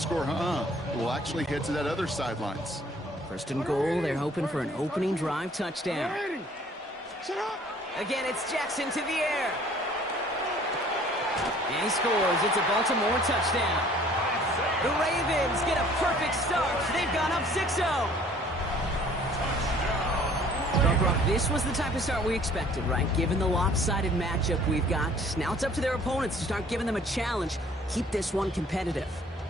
score, will actually head to that other sidelines. First and goal, they're hoping for an opening drive touchdown. Again, it's Jackson to the air. And he scores. It's a Baltimore touchdown. The Ravens get a perfect start. They've gone up 6-0. Well, Brock, this was the type of start we expected, right? Given the lopsided matchup we've got, now it's up to their opponents to start giving them a challenge. Keep this one competitive.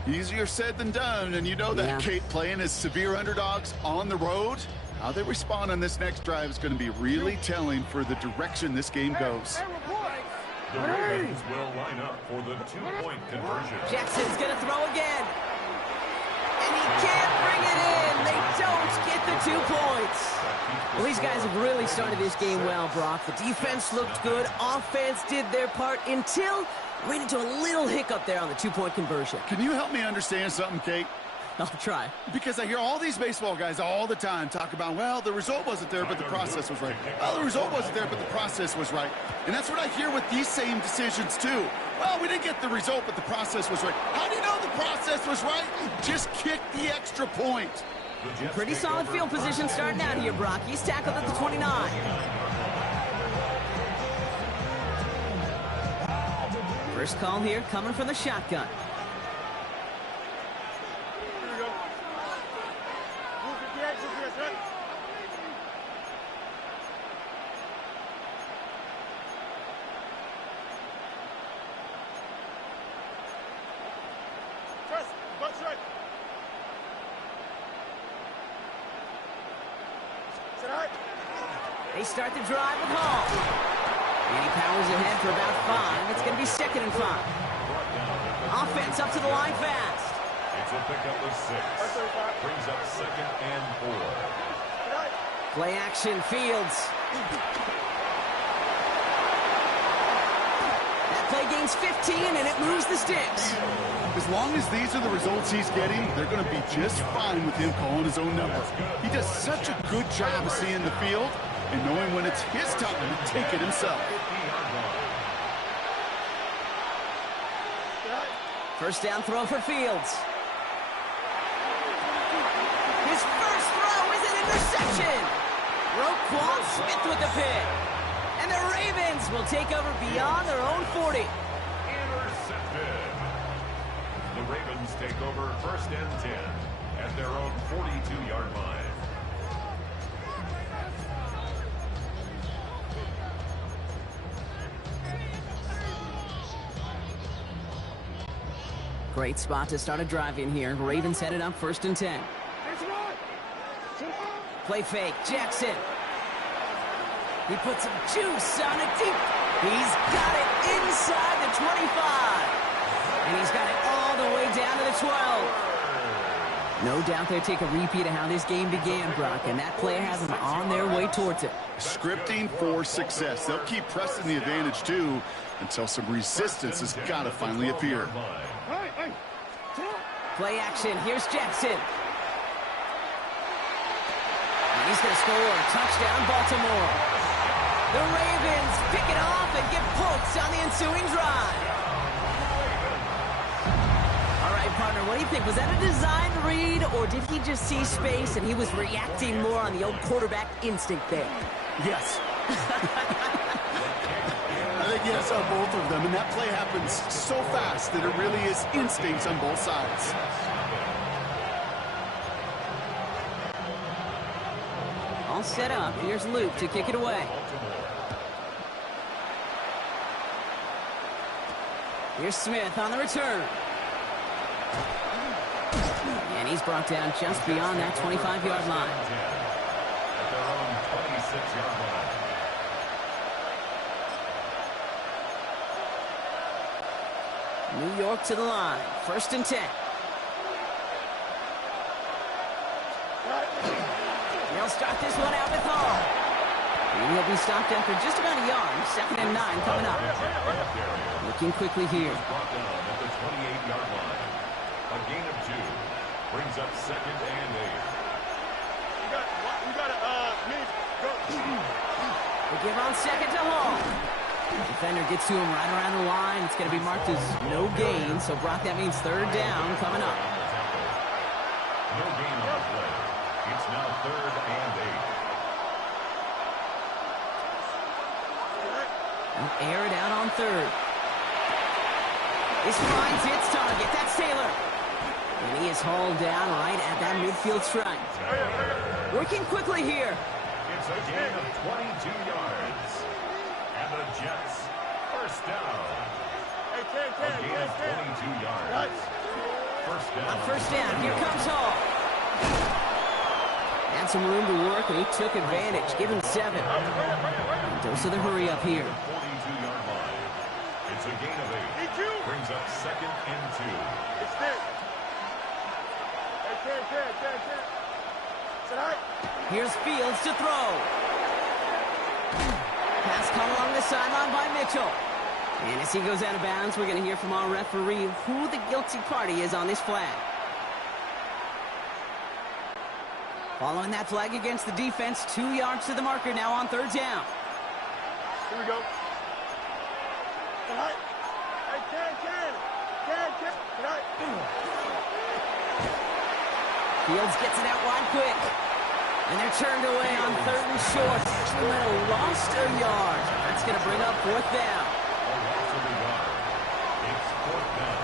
Easier said than done, and you know that, Yeah. Kate, playing as severe underdogs on the road, how they respond on this next drive is going to be really telling for the direction this game goes. The Ravens will line up for the two-point conversion. Jackson's going to throw again. And he can't bring it in. They don't get the 2 points. Well, these guys have really started this game well, Brock. The defense looked good. Offense did their part until ran into a little hiccup there on the 2-point conversion. Can you help me understand something, Kate? I'll try. Because I hear all these baseball guys all the time talk about, well, the result wasn't there, but the process was right. Well, the result wasn't there, but the process was right. And that's what I hear with these same decisions, too. Well, we didn't get the result, but the process was right. How do you know the process was right? Just kick the extra point. Pretty solid field position starting out here, Brock. He's tackled at the 29. First call here coming from the shotgun. They start the drive with Hall. And he powers ahead for about 5. It's going to be 2nd and 5. Offense up to the line fast. It's a pickup of 6. Brings up 2nd and 4. Play action, Fields. That play gains 15, and it moves the sticks. As long as these are the results he's getting, they're going to be just fine with him calling his own number. He does such a good job of seeing the field and knowing when it's his time to take it himself. First down throw for Fields. His first throw is an interception. Roquan Smith with the pick. And the Ravens will take over beyond their own 40. Intercepted. The Ravens take over 1st and 10 at their own 42-yard line. Great spot to start a drive in here. Ravens headed up 1st and 10. Play fake, Jackson. He puts some juice on it deep. He's got it inside the 25. And he's got it all the way down to the 12. No doubt they'll take a repeat of how this game began, Brock, and that play has them on their way towards it. Scripting for success. They'll keep pressing the advantage, too, until some resistance has got to finally appear. Play action. Here's Jackson. And he's going to score. Touchdown, Baltimore. The Ravens pick it off and get points on the ensuing drive. All right, partner, what do you think? Was that a design read, or did he just see space and he was reacting more on the old quarterback instinct there? Yes. I think yes on both of them, and that play happens so fast that it really is instincts on both sides. All set up. Here's Luke to kick it away. Here's Smith on the return. And he's brought down just beyond that 25-yard line. At their own 26-yard line. New York to the line. 1st and 10. They'll start this one out with Hall. And he'll be stopped after just about a yard. 2nd and 9 coming up. Looking quickly here. Brought down at the 28-yard line. A gain of 2. Brings up 2nd and 8. They give on 2nd to Hall. Defender gets to him right around the line. It's going to be marked as no gain. So, Brock, that means 3rd down coming up. They'll air it out on third. This finds its target. That's Taylor. And he is hauled down right at that midfield stripe. Working quickly here. It's a gain of 22 yards. And the Jets first down. A gain of 22 yards. First down. On first down, here comes Hall. Had some room to work, and he took advantage. Give him 7. And dose of the hurry up here. 42-yard line. It's a gain of 8. Brings up second and 2. It's there. Here's Fields to throw. Pass caught along the sideline by Mitchell. And as he goes out of bounds, we're going to hear from our referee who the guilty party is on this flag. Following that flag against the defense, 2 yards to the marker now on third down. Here we go. Fields gets it out wide quick. And they're turned away on third and short. Actually might have lost a yard. That's going to bring up fourth down. It's fourth down.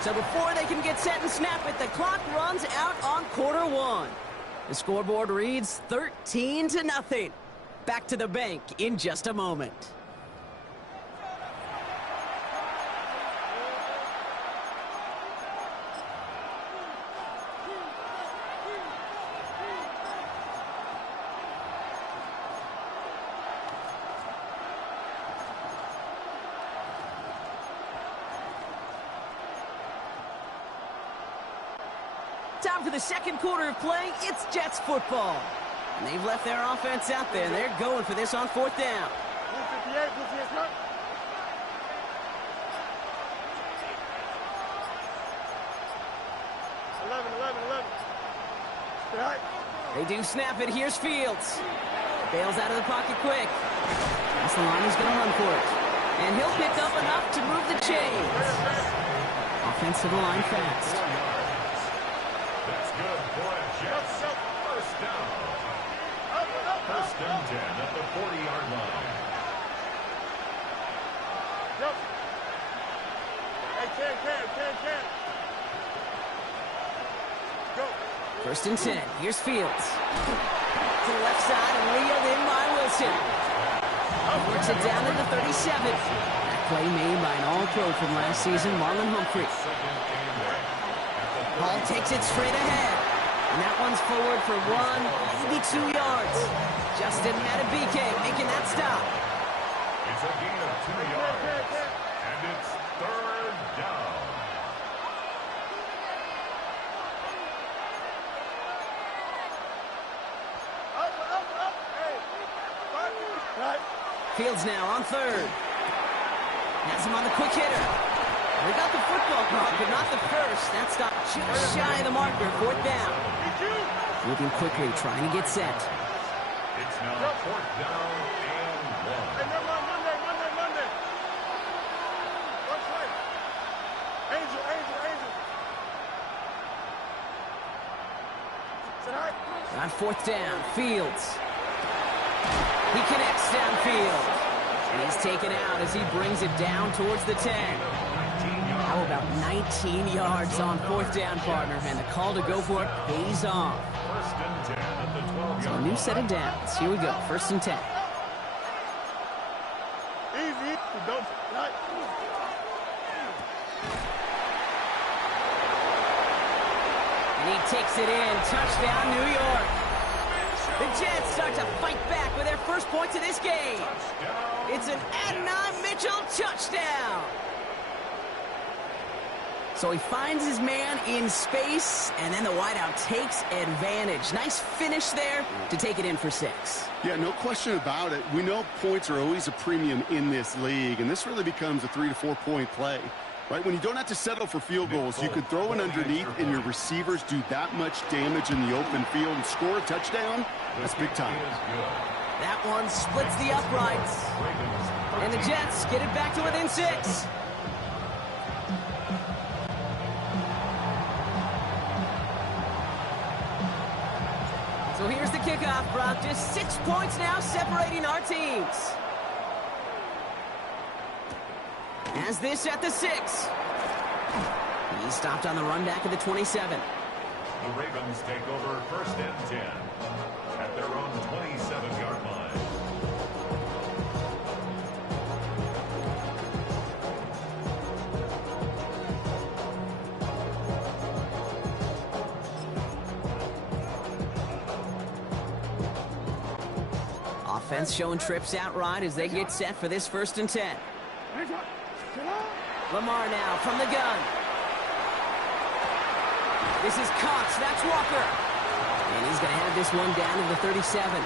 So before they can get set and snap it, the clock runs out on quarter 1. The scoreboard reads 13-0. Back to the bank in just a moment. Time for the second quarter of play. It's Jets football. And they've left their offense out there, and they're going for this on fourth down. 58, They do snap it. Here's Fields. Bails out of the pocket quick. That's the line. He's going to run for it. And he'll pick up enough to move the chains. Offensive line fast. That's good for a Jets first down. First and 10 at the 40-yard line. Go. First and 10. Here's Fields. To the left side and reeled in by Wilson. Works it down at the 37. That play made by an all-pro from last season, Marlon Humphrey. Hall takes it straight ahead. And that one's forward for 1, maybe 2 yards. Justin Matabike making that stop. It's a gain of 2 yards. And it's third down. Fields now on third. Has him on the quick hitter. We got the football caught, but not the first. That stop just shy of the marker. Fourth down. Moving quickly, trying to get set. It's now fourth down and 1. Hey, Monday. Watch right. Angel. Tonight. On fourth down, Fields. He connects downfield. And he's taken out as he brings it down towards the 10. How about 19 yards on fourth down, partner? And the call to go for it pays off. First and 10 at the 12-yard So a new set of downs. Here we go, first and 10. Easy. Don't. Right. And he takes it in. Touchdown, New York. The Jets start to fight back with their first points of this game. It's an Adonai Mitchell touchdown. So he finds his man in space, and then the wideout takes advantage. Nice finish there to take it in for 6. Yeah, no question about it. We know points are always a premium in this league, and this really becomes a 3 to 4 point play. Right, when you don't have to settle for field goals, you could throw it underneath and your receivers do that much damage in the open field and score a touchdown. That's big time. That one splits the uprights. And the Jets get it back to within 6. So here's the kickoff, Brock. Just 6 points now separating our teams. Has this at the 6. He's stopped on the run back at the 27. The Ravens take over 1st and 10 at their own 27-yard line. Offense showing trips out right as they get set for this 1st and 10. Lamar now from the gun. This is Cox. That's Walker. And he's going to have this one down to the 37.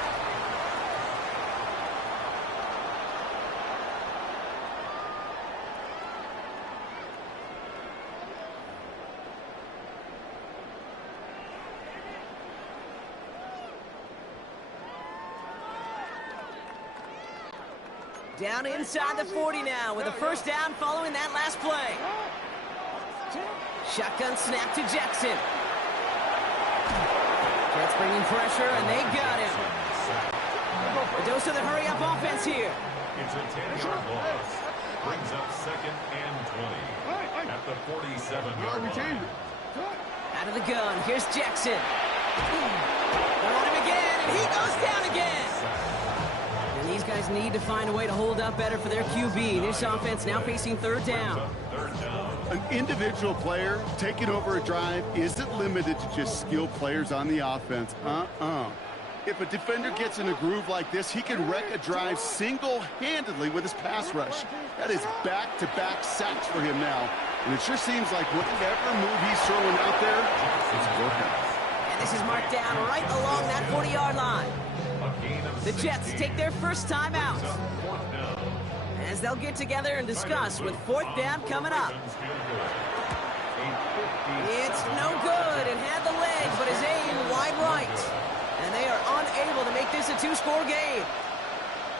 Down inside the 40 now with a 1st down following that last play. Shotgun snap to Jackson. Jets bringing pressure, and they got him. A dose of the hurry-up offense here. It's a 10-yard loss. Brings up 2nd and 20 at the 47-yard line. Out of the gun, here's Jackson. They're on him again, and he goes down again. And these guys need to find a way to hold up better for their QB. This offense now facing 3rd down. An individual player taking over a drive isn't limited to just skilled players on the offense. If a defender gets in a groove like this, he can wreck a drive single-handedly with his pass rush. That is back-to-back sacks for him now. And it sure seems like whatever move he's throwing out there, it's working. And this is marked down right along that 40-yard line. The Jets take their 1st time out, as they'll get together and discuss with 4th down coming up. It's no good, and had the leg, but his aim wide right. And they are unable to make this a 2-score game.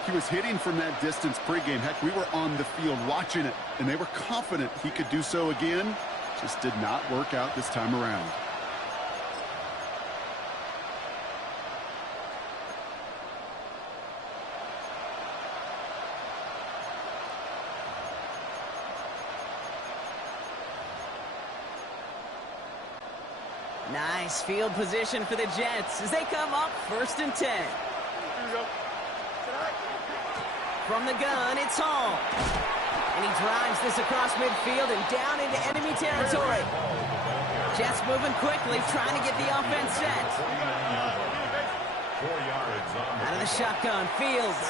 He was hitting from that distance pregame. Heck, we were on the field watching it, and they were confident he could do so again. Just did not work out this time around. Nice field position for the Jets as they come up 1st and 10. From the gun, it's Hall. And he drives this across midfield and down into enemy territory. Jets moving quickly, trying to get the offense set. 4 yards on Out of the shotgun, Fields.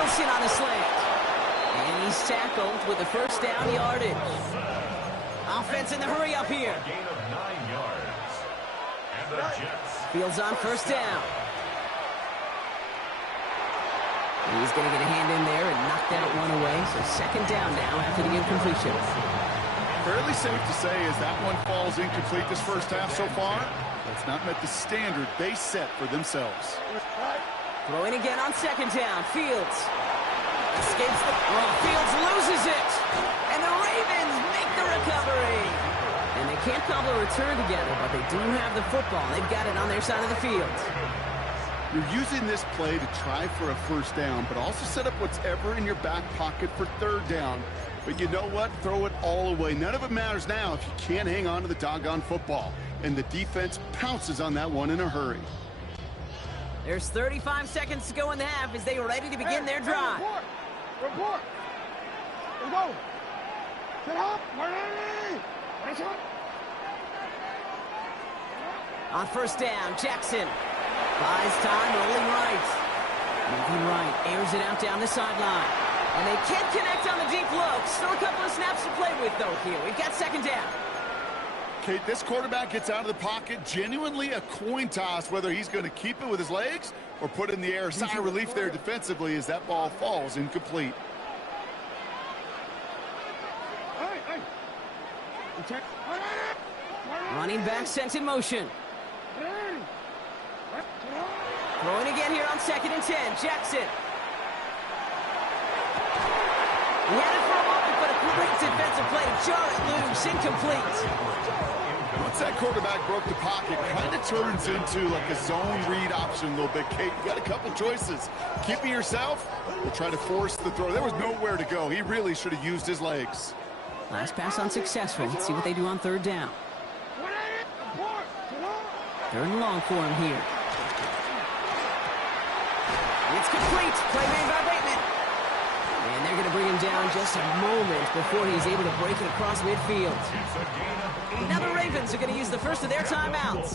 Wilson on the slant. And he's tackled with the 1st down yardage. Offense in the hurry up here. gain of 9 yards. And the Jets. Fields on 1st down. He's going to get a hand in there and knock that one away. So 2nd down now after the incompletion. Fairly safe to say as that one falls incomplete this 1st half so far, that's not met the standard they set for themselves. Throwing again on 2nd down. Fields escapes the... Oh, Fields loses it. And the Ravens make the recovery. And they can't cobble a return together, but they do have the football. They've got it on their side of the field. You're using this play to try for a 1st down, but also set up what's ever in your back pocket for 3rd down. But you know what? Throw it all away. None of it matters now if you can't hang on to the doggone football. And the defense pounces on that one in a hurry. There's 35 seconds to go in the half as they are ready to begin their drive. Report. Let's go. Get up. We're ready. Watch out. On 1st down, Jackson buys time, rolling right. Moving right, airs it out down the sideline. And they can't connect on the deep look. Still a couple of snaps to play with, though, here. We've got 2nd down. Kate, this quarterback gets out of the pocket, genuinely a coin toss, whether he's going to keep it with his legs or put it in the air. Sigh of relief there defensively as that ball falls incomplete. Running back sent in motion. Throwing again here on 2nd and 10. Jackson. He had it for a moment, but a great defensive play to jar it loose. Incomplete. Once that quarterback broke the pocket, kind of turns into like a zone read option a little bit, Kate. You got a couple choices. Keep it yourself or try to force the throw. There was nowhere to go. He really should have used his legs. Last pass unsuccessful. Let's see what they do on third down. Third and long for him here. It's complete. Play made by Bateman. And they're going to bring him down just a moment before he's able to break it across midfield. Now the Ravens are going to use the first of their timeouts.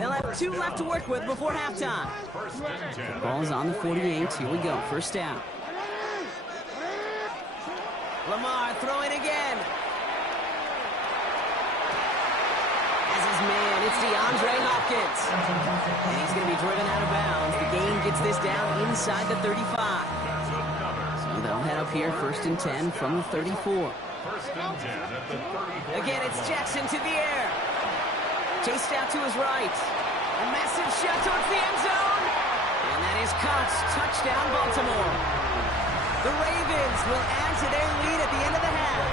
They'll have 2 left to work with before halftime. The ball's on the 48. Here we go. First down. Lamar throwing again. As his man, it's DeAndre Hopkins. And he's going to be driven out of bounds. The game gets this down inside the 35. So they'll head up here, 1st and 10 from the 34. Again, it's Jackson to the air. Chased out to his right. A massive shot towards the end zone. And that is caught. Touchdown, Baltimore. The Ravens will add to their lead at the end of the half.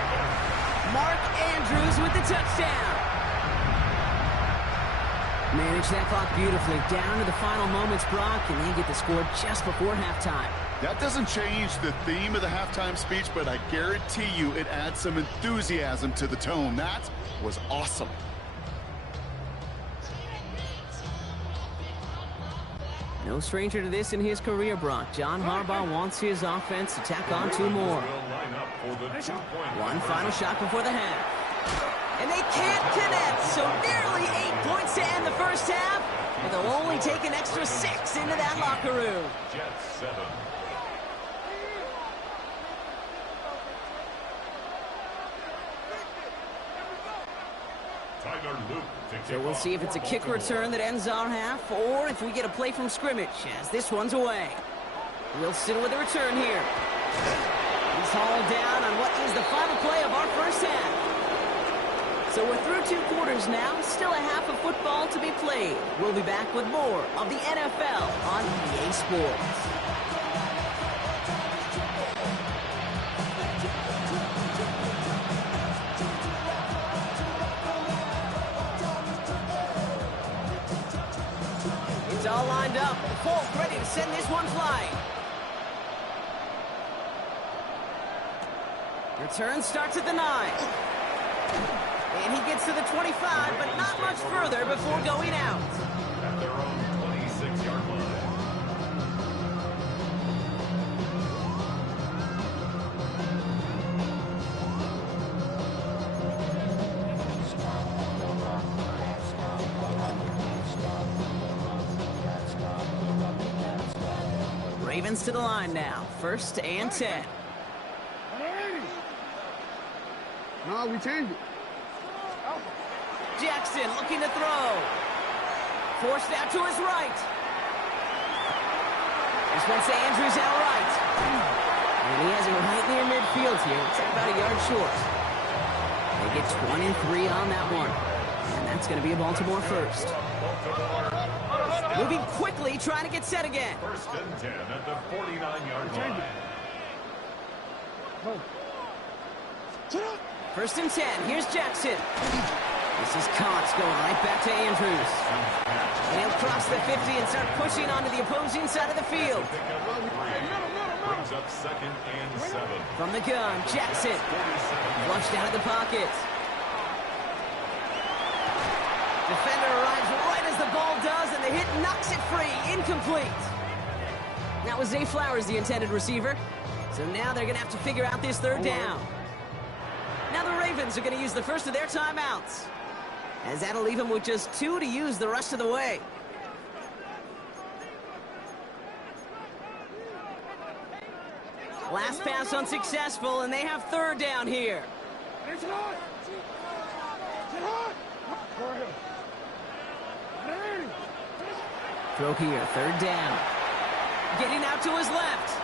Mark Andrews with the touchdown. Manage that clock beautifully. Down to the final moments, Brock, and they get the score just before halftime. That doesn't change the theme of the halftime speech, but I guarantee you it adds some enthusiasm to the tone. That was awesome. No stranger to this in his career, Brock. John Harbaugh wants his offense to tack on 2 more. One final shot before the half. And they can't connect, so nearly 8 points to end the first half, but they'll only take an extra 6 into that locker room. Jets 7. So we'll see if it's a kick return that ends our half, or if we get a play from scrimmage, as this one's away. Wilson with a return here. He's hauled down on what is the final play of our first half. So we're through 2 quarters now, still a half of football to be played. We'll be back with more of the NFL on EA Sports. It's all lined up. Folk ready to send this one flying. Return starts at the 9. And he gets to the 25, but not much further before going out. At their own 26-yard line. Ravens to the line now. 1st and 10. No, we changed it. Jackson looking to throw. Forced out to his right. This one's to Andrews out right. And he has him right near midfield here. It's about a yard short. They get 23 on that one. And that's going to be a Baltimore first. Moving quickly, trying to get set again. 1st and 10 at the 49-yard line. 1st and 10. Here's Jackson. This is Cox going right back to Andrews. And he'll cross the 50 and start pushing onto the opposing side of the field. Brings up 2nd and 7. From the gun, Jackson. Flushed out of the pocket. Defender arrives right as the ball does, and the hit knocks it free. Incomplete. That was Zay Flowers, the intended receiver. So now they're going to have to figure out this 3rd down. Now the Ravens are going to use the first of their timeouts, as that'll leave them with just 2 to use the rest of the way. Last pass unsuccessful, and they have 3rd down here. Throw here, 3rd down. Getting out to his left.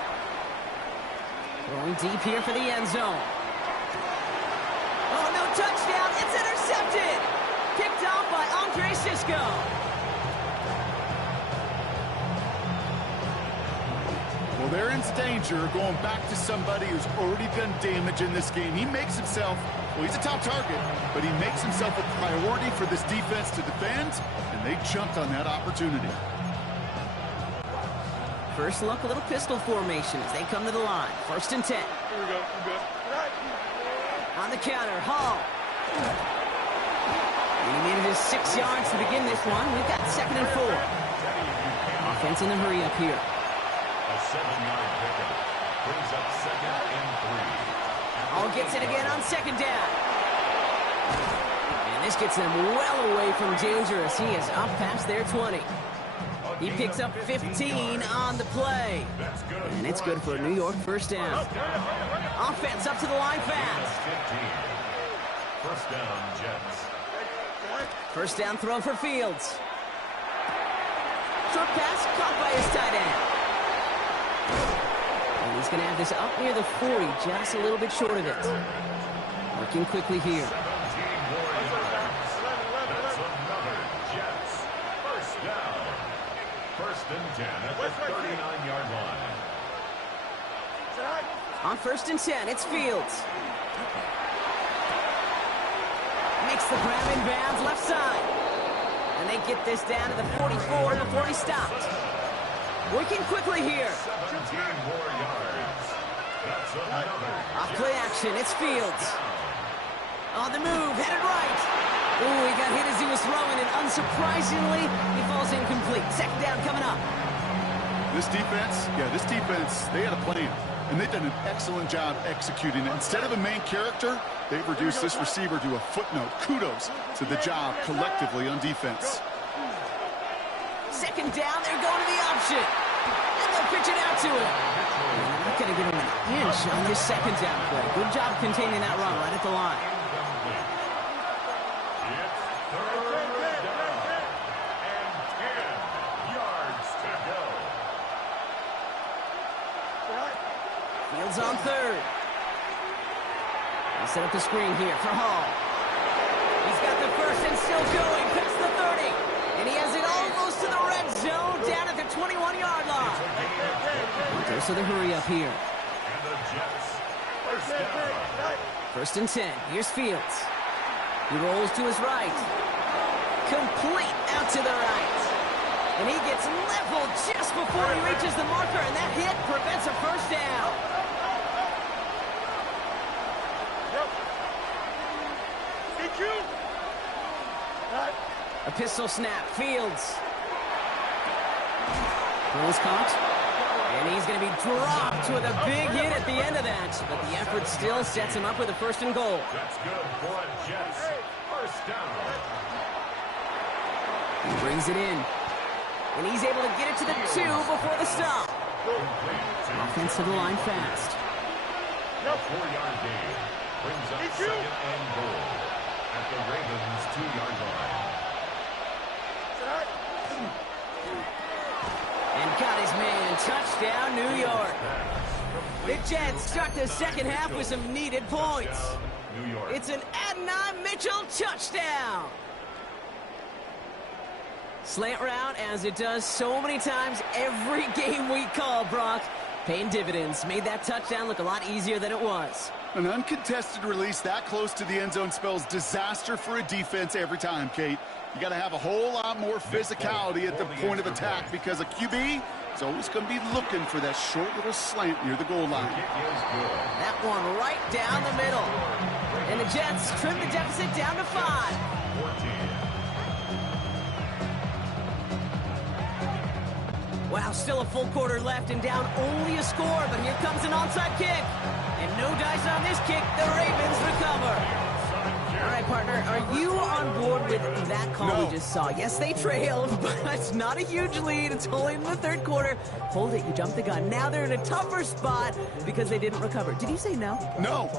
Throwing deep here for the end zone. Oh, no touchdown. It's intercepted. Picked off by Andre Sisco. Well, they're in danger going back to somebody who's already done damage in this game. He makes himself, well, he's a top target, but he makes himself a priority for this defense to defend, and they jumped on that opportunity. First look, a little pistol formation as they come to the line. 1st and 10. Here we go. On the counter, Hall. He needed his 6 yards to begin this one. We've got 2nd and 4. Offense in the hurry up here. A 7-yard pickup brings up 2nd and 3. Hall gets it again on 2nd down. And this gets them well away from danger as he is up past their 20. He picks up 15 on the play. And it's good for a New York 1st down. Offense up to the line fast. 1st down, Jets. 1st down throw for Fields. Short pass caught by his tight end. And he's going to have this up near the 40, just a little bit short of it. Working quickly here. 17 more yards. That's another Jets 1st down. 1st and 10 at the 39-yard line. On 1st and 10, it's Fields. Makes the grab in bounds left side. And they get this down to the 44 before he stopped. Working quickly here. 17 more yards. That's another. Off play action, it's Fields. On the move, headed right. Ooh, he got hit as he was throwing, and unsurprisingly, he falls incomplete. 2nd down coming up. This defense, they had a plan, and they've done an excellent job executing it. Instead of a main character, they've reduced this receiver to a footnote. Kudos to the job collectively on defense. 2nd down, they're going to the option. And they'll pitch it out to him. And they're not going to give him an inch on this 2nd down play. Good job containing that run right at the line. It's 3rd down and 10 yards to go. Fields on 3rd. He'll set up the screen here for Hall. He's got the 1st and still going past the 30. And he has it almost to the red zone down at the 21-yard line. Goes to the hurry up here. And the Jets 1st down. 1st and 10. Here's Fields. He rolls to his right. Complete out to the right. And he gets leveled just before he reaches the marker, and that hit prevents a 1st down. A pistol snap. Fields. Throws caught. And he's going to be dropped with a big hit at the end of that. But the effort still sets him up with a 1st and goal. That's good for a Jets 1st down. He brings it in. And he's able to get it to the 2 before the stop. Offense to the line fast. 4-yard gain brings up 2nd and goal at the Ravens' 2-yard line. And got his man. Touchdown, New York. The Jets start the 2nd half with some needed points. New York. It's an Adonai Mitchell touchdown. Slant route, as it does so many times every game we call, Brock. Paying dividends. Made that touchdown look a lot easier than it was. An uncontested release that close to the end zone spells disaster for a defense every time, Kate. You got to have a whole lot more physicality at the point of attack because a QB is always going to be looking for that short little slant near the goal line. That one right down the middle. And the Jets trim the deficit down to 5. 14. Wow, still a full quarter left and down only a score, but here comes an onside kick. And no dice on this kick, the Ravens recover. All right, partner, are you on board with that call we just saw? Yes, they trailed, but it's not a huge lead. It's only in the 3rd quarter. Hold it, you jumped the gun. Now they're in a tougher spot because they didn't recover. Did you say no? No.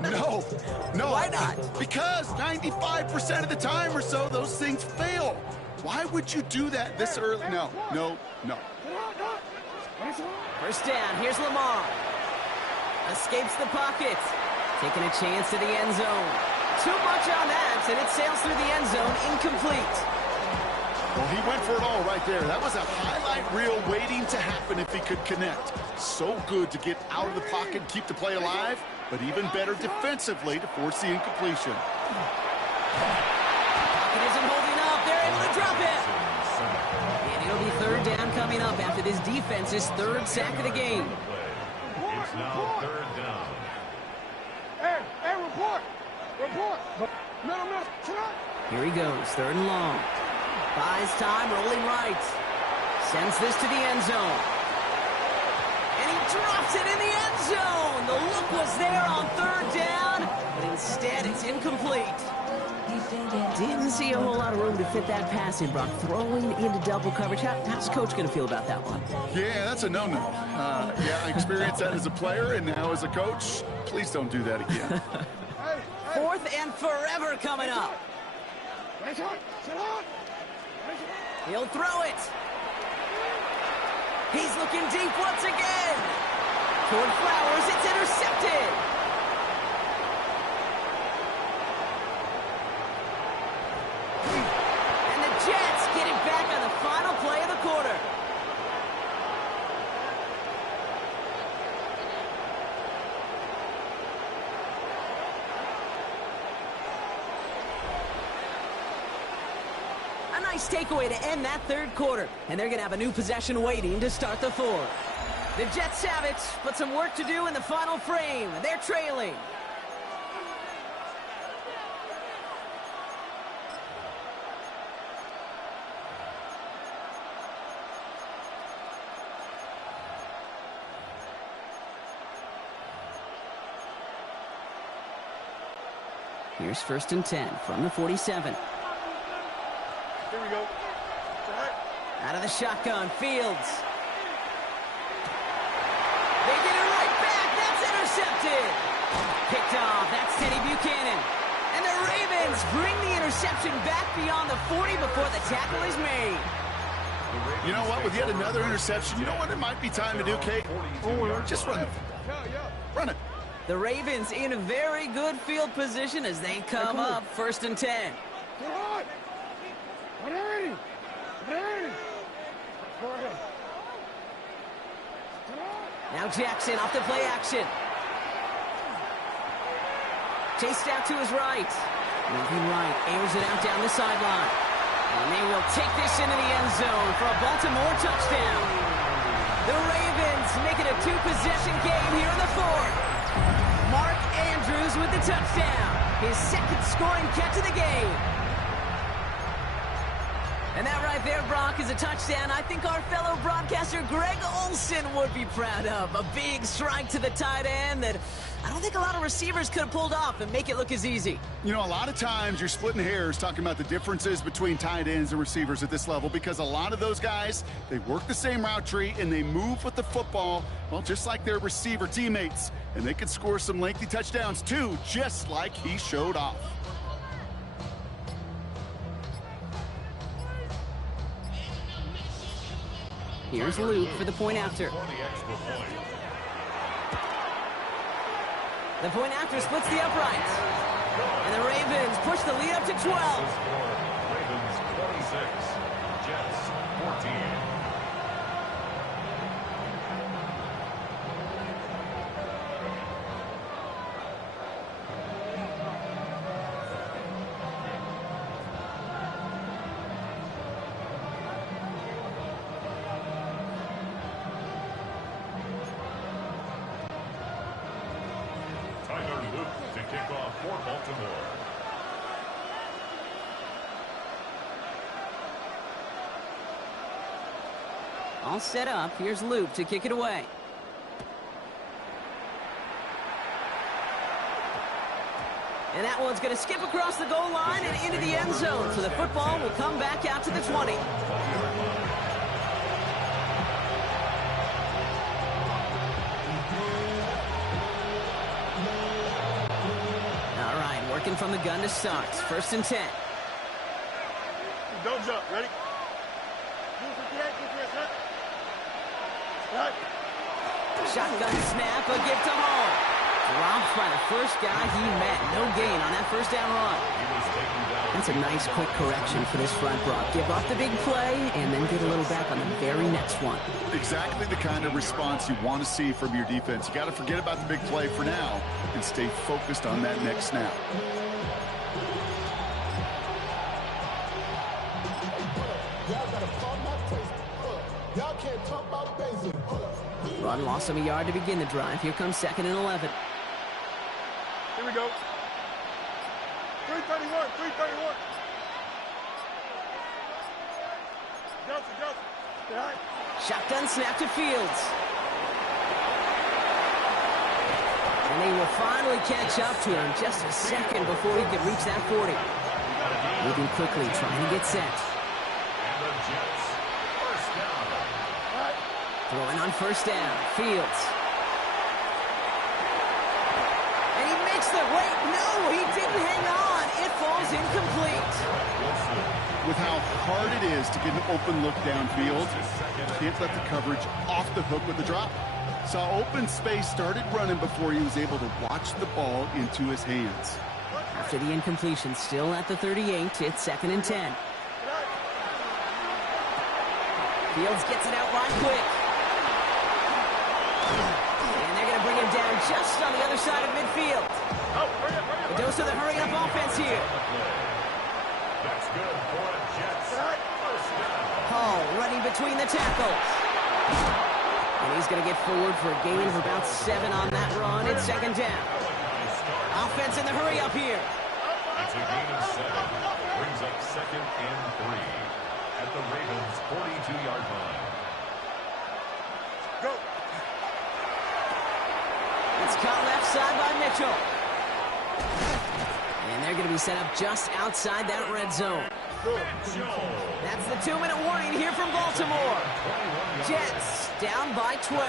No. Why not? Because 95% of the time or so, those things fail. Why would you do that this early? No. 1st down, here's Lamar. Escapes the pocket. Taking a chance to the end zone. Too much on that, and it sails through the end zone, incomplete. Well, he went for it all right there. That was a highlight reel waiting to happen if he could connect. So good to get out of the pocket, keep the play alive, but even better defensively to force the incompletion. Pocket isn't holding up. They're able to drop it. And it'll be third down coming up after this defense's third sack of the game. It's now third down. Hey, report. Middle. Here he goes, third and long. Buys time, rolling right. Sends this to the end zone. And he drops it in the end zone. The look was there on third down, but instead it's incomplete. Didn't see a whole lot of room to fit that pass in, Brock. Throwing into double coverage. How's Coach going to feel about that one? Yeah, that's a no-no. Yeah, I experienced that as a player, and now as a coach, please don't do that again. Fourth and forever coming up. He'll throw it. He's looking deep once again. Toward Flowers, it's intercepted. And the Jets get it back on the final play of the quarter. A nice takeaway to end that third quarter. And they're going to have a new possession waiting to start the fourth. The Jets have it, but some work to do in the final frame. They're trailing. Here's first and 10 from the 47. Here we go. Out of the shotgun, Fields. They get it right back. That's intercepted. Picked off. That's Teddy Buchanan. And the Ravens bring the interception back beyond the 40 before the tackle is made. You know what? With yet another interception, you know what it might be time to do, Kate? Just run it. Run it. The Ravens in a very good field position as they come up first and 10. Now Jackson off the play action. Chased out to his right. Moving right, airs it out down the sideline. And they will take this into the end zone for a Baltimore touchdown. The Ravens make it a two-possession game here in the fourth. Mark Andrews with the touchdown. His second scoring catch of the game. And that right there, Brock, is a touchdown I think our fellow broadcaster Greg Olsen would be proud of. A big strike to the tight end that I don't think a lot of receivers could have pulled off and make it look as easy. You know, a lot of times you're splitting hairs talking about the differences between tight ends and receivers at this level because a lot of those guys, they work the same route tree and they move with the football, well, just like their receiver teammates. And they can score some lengthy touchdowns too, just like he showed off. Here's Luke for the point after. The point after splits the uprights. And the Ravens push the lead up to 12. Ravens 26, Jets 14. To kick off for Baltimore. All set up. Here's Luke to kick it away. And that one's going to skip across the goal line and into the end zone. So the football will come back out to the 20. Working from the gun to start. First and 10. Don't jump. Ready? Shotgun snap, a gift to Hall. Dropped by the first guy he met. No gain on that first down run. That's a nice quick correction for this front, Brock. Give up the big play and then get a little back on the very next one. Exactly the kind of response you want to see from your defense. You got to forget about the big play for now and stay focused on that next snap. Run lost him a yard to begin the drive. Here comes 2nd and 11. Here we go. 331, 331. Justin. Yeah. Shotgun snap to Fields. And they will finally catch up to him just a second before he could reach that 40. Moving quickly, trying to get set. And the Jets, first down. Throwing on 1st down, Fields. And he makes the wait. No, he didn't hang on. It falls incomplete. With how hard it is to get an open look downfield, can't let the coverage off the hook with the drop. Saw open space, started running before he was able to watch the ball into his hands. After the incompletion, still at the 38, it's 2nd and 10. Fields gets it out right quick. And they're going to bring him down just on the other side of midfield. The dose of the hurry-up offense here. That's good for a Jets, first down. Hall running between the tackles. And he's going to get forward for a gain of about 7 on that run. It's 2nd down. Offense in the hurry-up here. It's a gain of 7. Brings up 2nd and 3 at the Ravens' 42-yard line. Go. It's caught left side by Mitchell. And they're going to be set up just outside that red zone. That's the 2-minute warning here from Baltimore. Jets down by 12.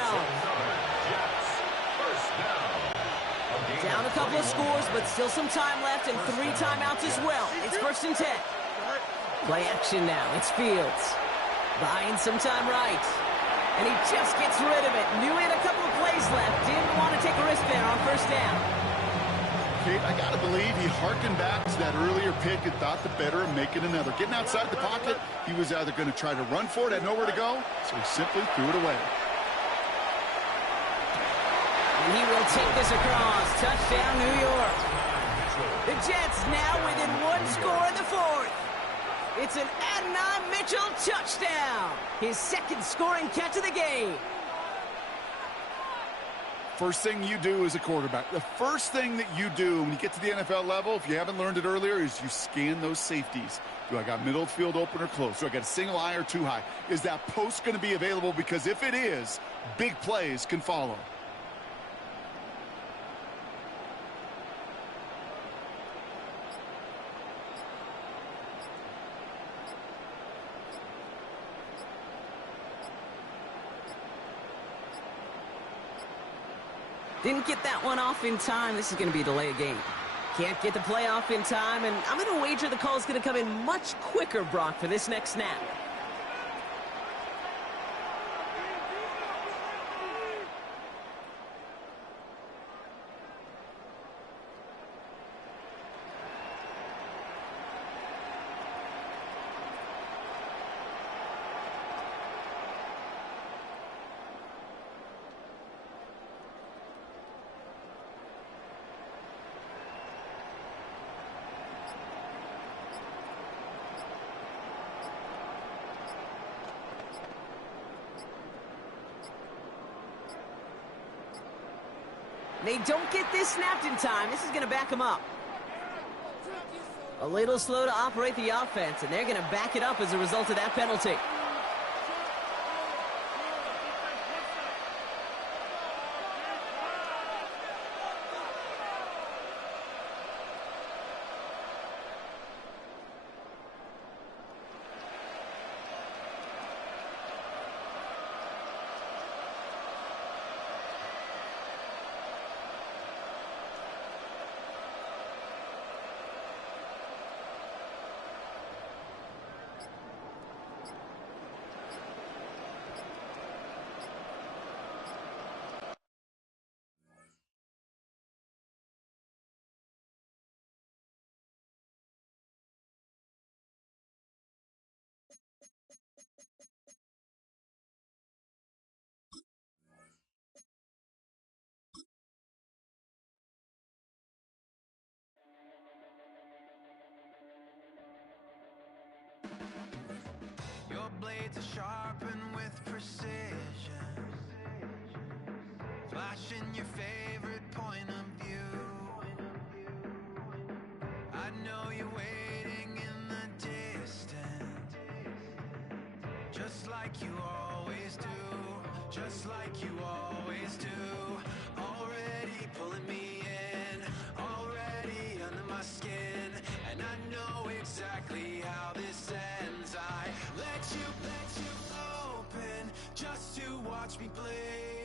Down a couple of scores, but still some time left and 3 timeouts as well. It's 1st and 10. Play action now. It's Fields. Buying some time right. And he just gets rid of it. Knew he had a couple of plays left. Didn't want to take a risk there on 1st down. Kate, I got to believe he harkened back to that earlier pick and thought the better of making another. Getting outside the pocket, he was either going to try to run for it, had nowhere to go, so he simply threw it away. And he will take this across. Touchdown, New York. The Jets now within 1 score in the 4th. It's an Adonai Mitchell touchdown. His 2nd scoring catch of the game. First thing you do as a quarterback, the first thing that you do when you get to the NFL level, if you haven't learned it earlier, is you scan those safeties. Do I got middle field open or close? Do I got a single high or 2 high? Is that post going to be available? Because if it is, big plays can follow. Didn't get that one off in time. This is going to be a delay of game. Can't get the play off in time, and I'm going to wager the call is going to come in much quicker, Brock, for this next snap. They don't get this snapped in time. This is going to back them up. A little slow to operate the offense, and they're going to back it up as a result of that penalty. Your blades are sharpened with precision. flashing your favorite point of view. I know you're waiting in the distance, just like you always do, just like you always do. Already pulling me in, already under my skin, and I know exactly how this ends. I let you open just to watch me bleed.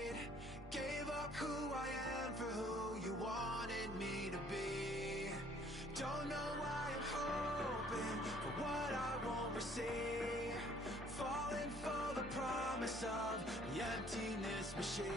Gave up who I am for who you wanted me to be. Don't know why I'm hoping for what I won't receive. Falling for the promise of the emptiness machine.